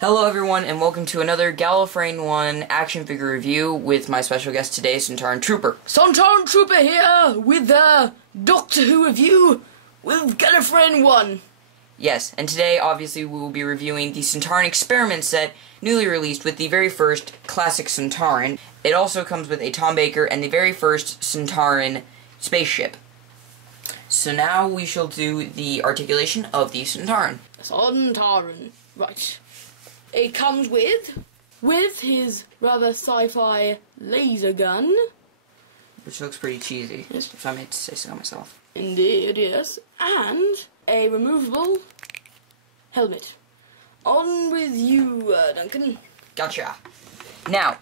Hello everyone, and welcome to another Gallifreyan 1 action figure review with my special guest today, Sontaran Trooper. Sontaran Trooper here with the Doctor Who review with Gallifreyan 1. Yes, and today obviously we will be reviewing the Sontaran Experiment set, newly released with the very first classic Sontaran. It also comes with a Tom Baker and the very first Sontaran spaceship. So now we shall do the articulation of the Sontaran. Sontaran, right. It comes with his rather sci-fi laser gun. Which looks pretty cheesy, if I may say so myself. Indeed, yes. And a removable helmet. On with you, Duncan. Gotcha. Now,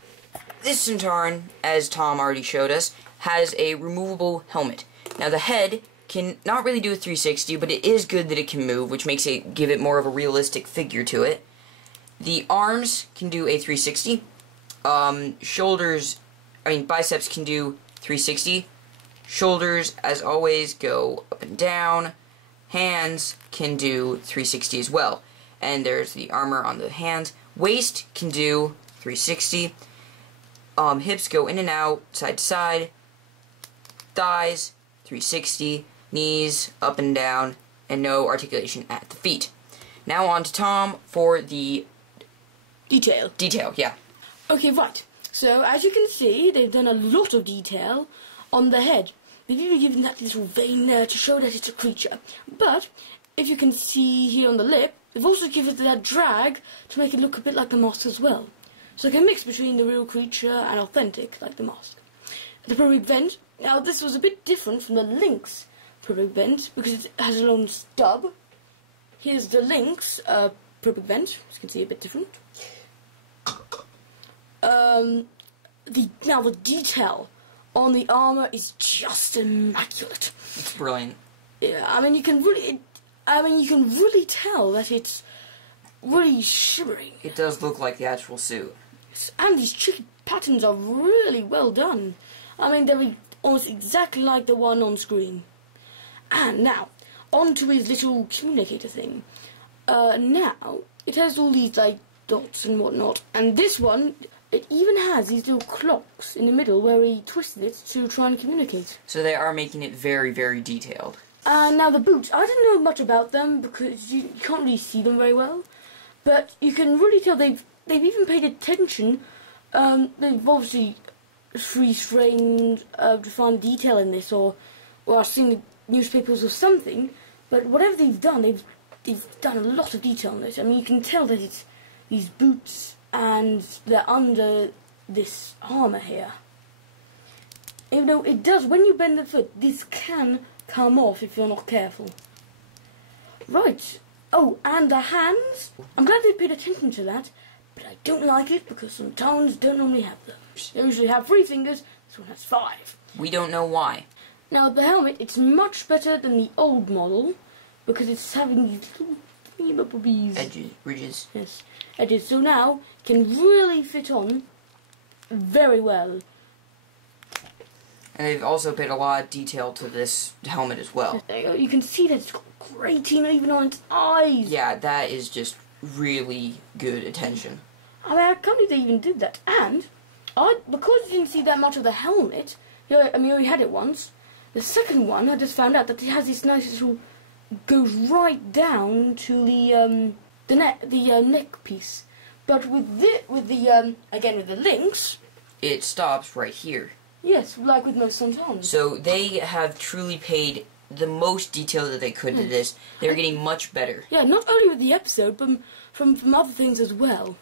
this Sontaran, as Tom already showed us, has a removable helmet. Now, the head can not really do a 360, but it is good that it can move, which makes it give it more of a realistic figure to it. The arms can do a 360. Biceps can do 360. Shoulders, as always, go up and down. Hands can do 360 as well. And there's the armor on the hands. Waist can do 360. Hips go in and out, side to side. Thighs, 360. Knees, up and down. And no articulation at the feet. Now on to Tom for the Detail, yeah. Okay, right. So, as you can see, they've done a lot of detail on the head. They've even given that little vein there to show that it's a creature. But, if you can see here on the lip, they've also given it that drag to make it look a bit like the mask as well. So it can mix between the real creature and authentic, like the mask. The Pro-Big Vent. Now, this was a bit different from the Lynx Pro-Big Vent, because it has a long stub. Here's the Lynx Pro-Big Vent, as you can see, a bit different. Now the detail on the armor is just immaculate. It's brilliant. Yeah, you can really tell that it's really shimmering. It does look like the actual suit. And these tricky patterns are really well done. They're almost exactly like the one on screen. And now, on to his little communicator thing. Now, it has all these, dots and whatnot. And this one, it even has these little clocks in the middle where he twisted it to try and communicate. So they are making it very, very detailed. Now the boots, I don't know much about them because you can't really see them very well. But you can really tell they've even paid attention. They've obviously freeze-framed to find detail in this, or I've seen the newspapers or something. But whatever they've done, they've done a lot of detail on it. You can tell that it's these boots and they're under this armor here. Even though it does, when you bend the foot, this can come off if you're not careful. Right. Oh, and the hands. I'm glad they paid attention to that, but I don't like it because some Sontarans don't normally have them. They usually have 3 fingers, this one has 5. We don't know why. Now the helmet, it's much better than the old model because it's having these little edges, ridges. Yes, edges. So now it can really fit on very well. And they've also paid a lot of detail to this helmet as well. There you go. You can see that it's got grating even on its eyes. Yeah, that is just really good attention. I can't believe they even did that. And because you didn't see that much of the helmet, we already had it once. The second one, I just found out that it has this nice little, goes right down to the neck piece. But with the Lynx, it stops right here. Yes, like with most Sontarans. So they have truly paid the most detail that they could to this. They're getting much better. Yeah, not only with the episode, but from other things as well.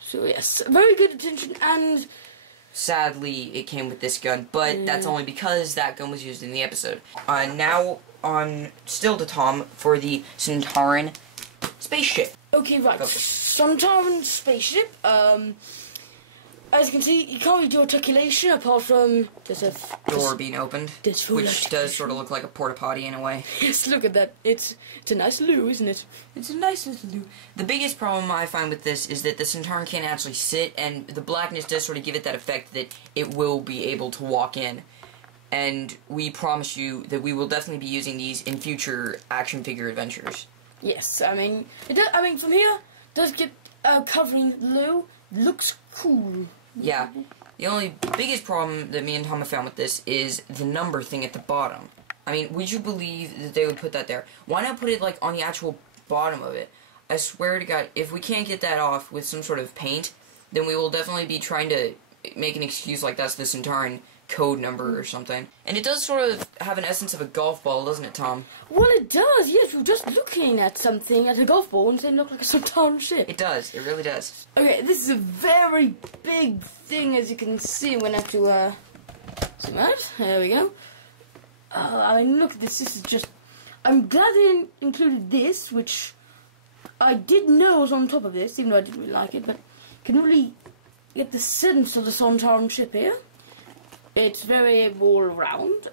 So yes, very good attention, and sadly it came with this gun, but that's only because that gun was used in the episode. Now on still to Tom for the Sontaran spaceship. Okay, right. Sontaran spaceship. As you can see, you can't really do articulation apart from there's a door being opened, which does sort of look like a porta potty in a way. Yes, look at that. It's a nice loo, isn't it? It's a nice little loo. The biggest problem I find with this is that the Sontaran can't actually sit, and the blackness does sort of give it that effect that it will be able to walk in. And we promise you that we will definitely be using these in future action figure adventures. Yes, I mean, from here, does get covering Lou. Looks cool. Yeah. The only biggest problem that me and Tom have found with this is the number thing at the bottom. I mean, would you believe that they would put that there? Why not put it, like, on the actual bottom of it? I swear to God, if we can't get that off with some sort of paint, then we will definitely be trying to make an excuse like that's the Centauran code number or something. And it does sort of have an essence of a golf ball, doesn't it, Tom? Well, it does, yes. We're just looking at something, at a golf ball, and saying it looks like a Centauran ship. It does. It really does. Okay, this is a very big thing, as you can see. I'm going to have to, zoom out. There we go. I mean, look at this. This is just... I'm glad they included this, which I did know was on top of this, even though I didn't really like it, but you can really get the sense of the Centauran ship here. It's very all around.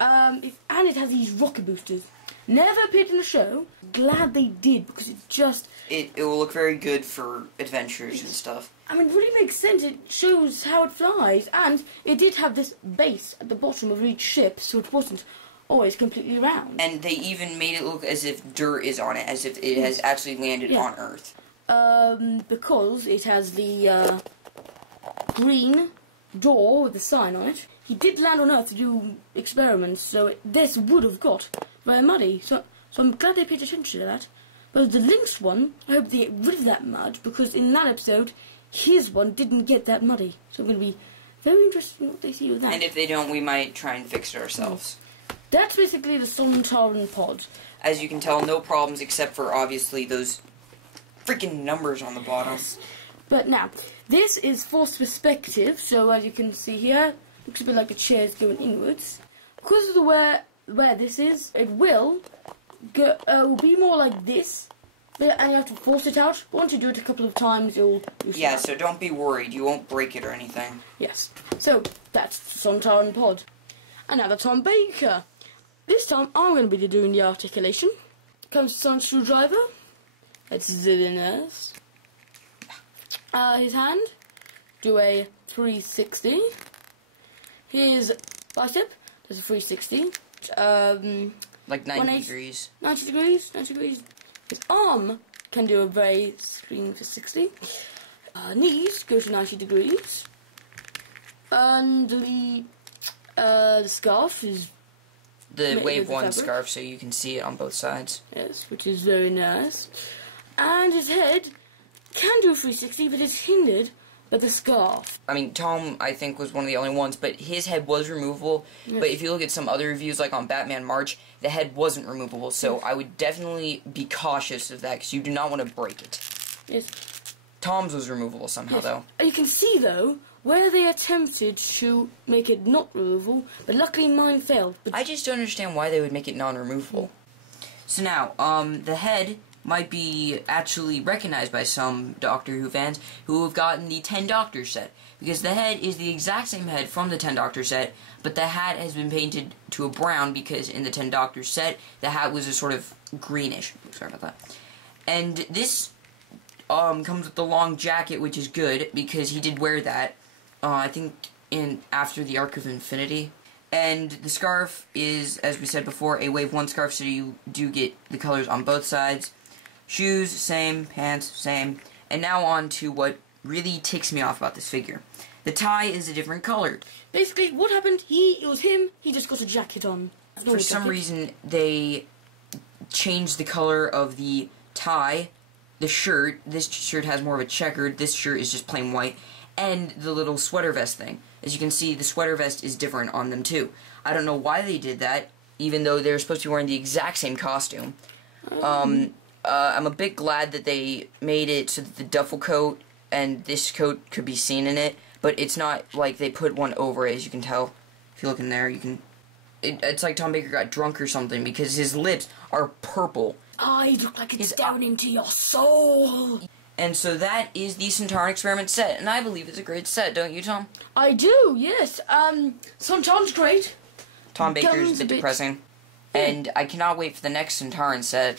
And it has these rocket boosters. Never appeared in the show. Glad they did, because it just... It will look very good for adventures and stuff. I mean, it really makes sense. It shows how it flies. And it did have this base at the bottom of each ship, so it wasn't always completely round. And they even made it look as if dirt is on it, as if it has actually landed on Earth. Because it has the green door with the sign on it. He did land on Earth to do experiments, so this would have got very muddy. So I'm glad they paid attention to that. But the Lynx one, I hope they get rid of that mud, because in that episode, his one didn't get that muddy. So I'm going to be very interested in what they see with that. And if they don't, we might try and fix it ourselves. That's basically the Centauran pod. As you can tell, no problems except for, obviously, those freaking numbers on the bottom. Yes. But now, this is forced perspective, so as you can see here, looks a bit like the chair's going inwards. Because of the where this is, it will be more like this, and you have to force it out. Once you do it a couple of times, you'll Yeah, so don't be worried. You won't break it or anything. Yes. So, that's the Centauran pod. And now the Tom Baker. This time, I'm going to be doing the articulation. Comes the sun screwdriver. It's really nice. His hand. Do a 360. His bicep does a 360. Like 90 degrees. 90 degrees. 90 degrees. His arm can do a very screen for 60. Knees go to 90 degrees. And the scarf is the Wave 1 scarf, so you can see it on both sides. Yes, which is very nice. And his head can do a 360, but it's hindered by the scarf. I mean, Tom, I think, was one of the only ones, but his head was removable. Yes. But if you look at some other reviews, like on Batman March, the head wasn't removable, so I would definitely be cautious of that, because you do not want to break it. Yes. Tom's was removable somehow, though. And you can see, though, where they attempted to make it not removable, but luckily mine failed. But I just don't understand why they would make it non-removable. So now, the head might be actually recognized by some Doctor Who fans who have gotten the 10 Doctors set, because the head is the exact same head from the 10 Doctors set, but the hat has been painted to a brown because in the 10 Doctors set, the hat was a sort of greenish. Sorry about that. And this comes with the long jacket, which is good, because he did wear that, I think, after the Arc of Infinity. And the scarf is, as we said before, a Wave 1 scarf, so you do get the colors on both sides. Shoes, same. Pants, same. And now on to what really ticks me off about this figure. The tie is a different color. Basically, what happened, it was him, he just got a jacket on. For some reason, they changed the color of the tie. The shirt, this shirt has more of a checkered, this shirt is just plain white, and the little sweater vest thing. As you can see, the sweater vest is different on them too. I don't know why they did that, even though they're supposed to be wearing the exact same costume. I'm a bit glad that they made it so that the duffel coat and this coat could be seen in it, but it's not like they put one over it, as you can tell. If you look in there, you can... It's like Tom Baker got drunk or something, because his lips are purple. Eyes look like it's down into your soul. And so that is the Centauran Experiment set, and I believe it's a great set, don't you, Tom? I do, yes. Centauran's great. Tom Baker's a bit depressing. And I cannot wait for the next Centauran set.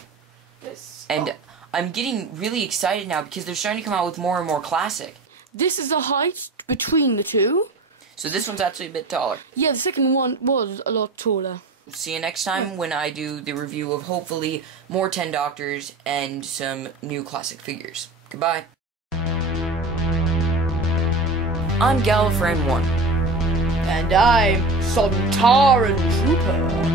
Yes. And I'm getting really excited now, because they're starting to come out with more and more classic. This is the height between the two. So this one's actually a bit taller. Yeah, the second one was a lot taller. See you next time when I do the review of hopefully more 10 Doctors and some new classic figures. Goodbye. I'm Gallifreyan 1. And I'm Sontaran Trooper.